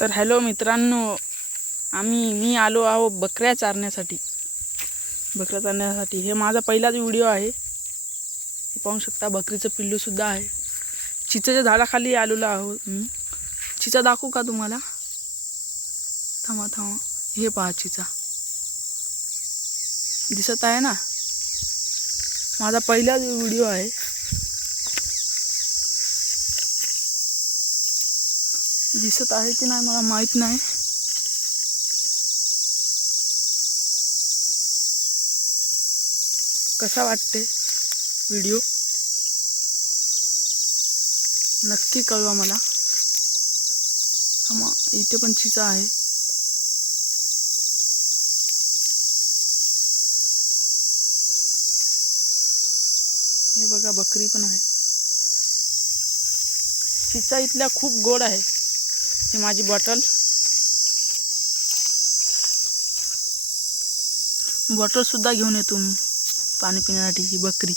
तर हॅलो मित्रांनो, मी आलो आहो बकऱ्या चारण्यासाठी. हे माझा पहिलाच व्हिडिओ आहे. हे पाहू शकता, बकरीचं पिल्लूसुद्धा आहे. चिचेच्या झाडाखाली आलेलो आहो. चिचा दाखवू का तुम्हाला? थांबा. हे पहा, चिचा दिसत आहे ना? माझा पहिलाच व्हिडिओ आहे. दिसत आहे की नाही मला माहीत नाही. कसा वाटते व्हिडिओ नक्की कळवा मला. इथे पण चिचा आहे. हे बघा, बकरी पण आहे. चिचा इथल्या खूप गोड आहे. हे माझी बॉटल सुद्धा घेऊन येतो मी पाणी पिण्यासाठी. ही बकरी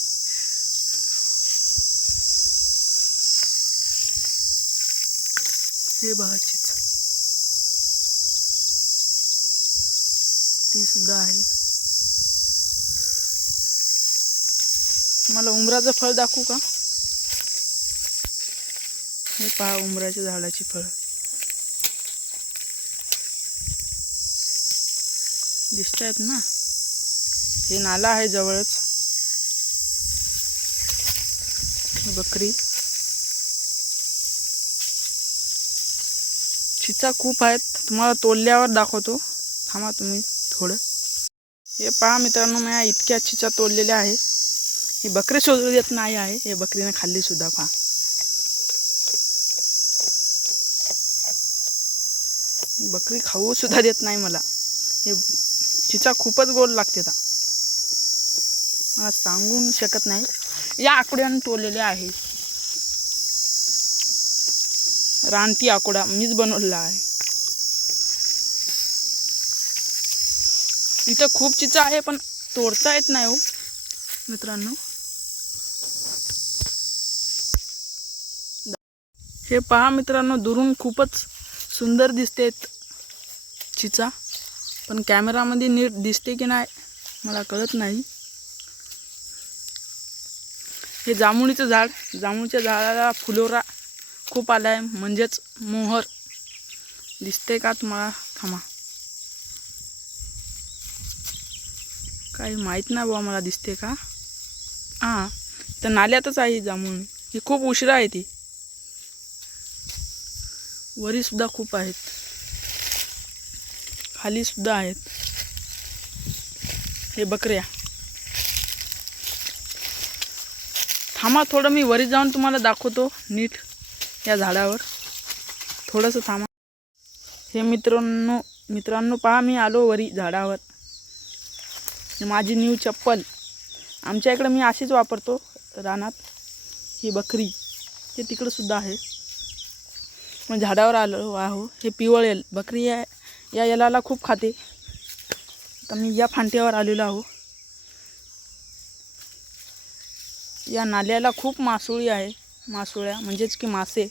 हे बघा, चिचा ती सुद्धा आहे. मला उंबराचं फळ दाखवू का? हे पहा, उंबराच्या झाडाची फळ दिसत आहेत ना? हे नाला आहे जवळच. बकरी, चिचा खूप आहेत. तुम्हाला तोडल्यावर दाखवतो. थांबा तुम्ही थोडं. हे पहा मित्रांनो, मी इतक्या चिचा तोडलेल्या आहे. ही बकरी शोधू देत नाही आहे. हे बकरीने खाल्ली सुद्धा. पहा, बकरी खाऊ सुद्धा देत नाही मला. हे चिचा खूपच गोड लागते. मला सांगून शकत नाही. या आकड्याने तोडलेले आहे. रानटी आकोडा मीच बनवलेला आहे. इथं खूप चिचा आहे पण तोडता येत नाही हो मित्रांनो. हे पहा मित्रांनो, दुरून खूपच सुंदर दिसते चिचा, पण कॅमेरामध्ये नीट दिसते की नाही मला कळत नाही. हे जामुळीचं झाड. जामुळीच्या झाडाला फुलोरा खूप आला आहे, म्हणजेच मोहर. दिसते का तुम्हाला? थांबा, काही माहीत नाही बाबा मला. दिसते का? हां, तर नाल्यातच आहे जामुळी. ही खूप उशिरा आहे. ती वरी सुद्धा खूप आहेत, खाली सुद्धा आहेत. हे बकऱ्या. थांबा थोडं, मी वरी जाऊन तुम्हाला दाखवतो नीट या झाडावर. थोडंसं थांबा. हे मित्रांनो पहा, मी आलो वरी झाडावर. माझी न्यू चप्पल. आमच्या इकडे मी अशीच वापरतो रानात. ही बकरी ते तिकडं सुद्धा आहे. मग झाडावर आलो आहो. हे पिवळ येल बकरी आहे. या येलाला खूप खाते. तर मी या फांट्यावर आलेलो आहो. या नाल्याला खूप मासोळी आहे. मासोळ्या म्हणजेच की मासे.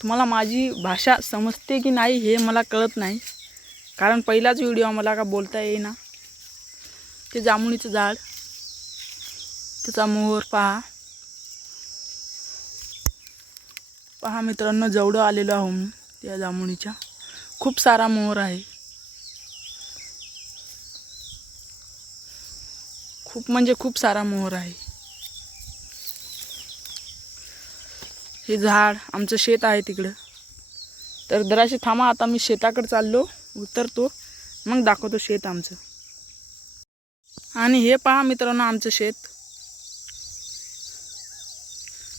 तुम्हाला माझी भाषा समजते की नाही हे मला कळत नाही, कारण पहिलाच व्हिडिओ मला का बोलता येईना. ते जामुळीचं झाड, त्याचा मोहर पहा मित्रांनो, जवळ आलेलो आहो मी त्या जामुळीच्या. खूप सारा मोहर आहे. खूप म्हणजे खूप सारा मोहर आहे. हे झाड आमचं शेत आहे तिकडं. तर जराशी थांबा, आता मी शेताकडे चाललो, उतरतो, मग दाखवतो शेत आमचं. आणि हे पहा मित्रांनो, आमचं शेत.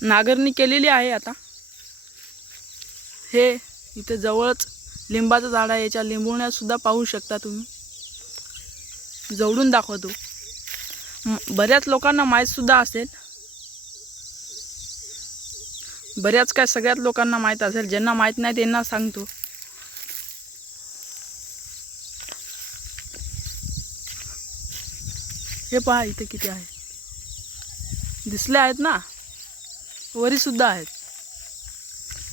नांगरणी केलेली आहे आता. हे इथे जवळच लिंबाचं झाड आहे. याच्या लिंबोण्या सुद्धा पाहू शकता तुम्ही. जवळून दाखवतो. बऱ्याच लोकांना माहीत सुद्धा असेल. बऱ्याच काय सगळ्याच लोकांना माहीत असेल. ज्यांना माहीत नाही त्यांना सांगतो. हे पहा इथे किती आहे. दिसले आहेत ना? वरी सुद्धा आहेत.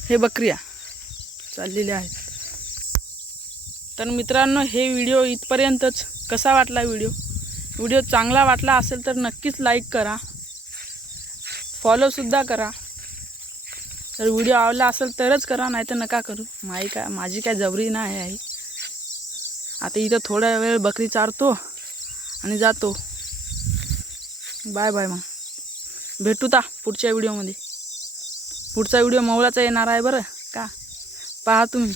हे बकऱ्या. चाललेले आहेत. तर मित्रांनो, हे व्हिडिओ इथपर्यंतच. कसा वाटला व्हिडिओ चांगला वाटला असेल तर नक्कीच लाईक करा, फॉलोसुद्धा करा. तर व्हिडिओ आवडला असेल तरच करा, नाही तर नका करू. माझी काय जबरी नाही आहे. आता इथं थोडा वेळ बकरी चारतो आणि जातो. Bye bye. मग भेटू पुढच्या व्हिडिओमध्ये. पुढचा व्हिडिओ मौलाचा येणार आहे बरं का, पहा तुम्ही.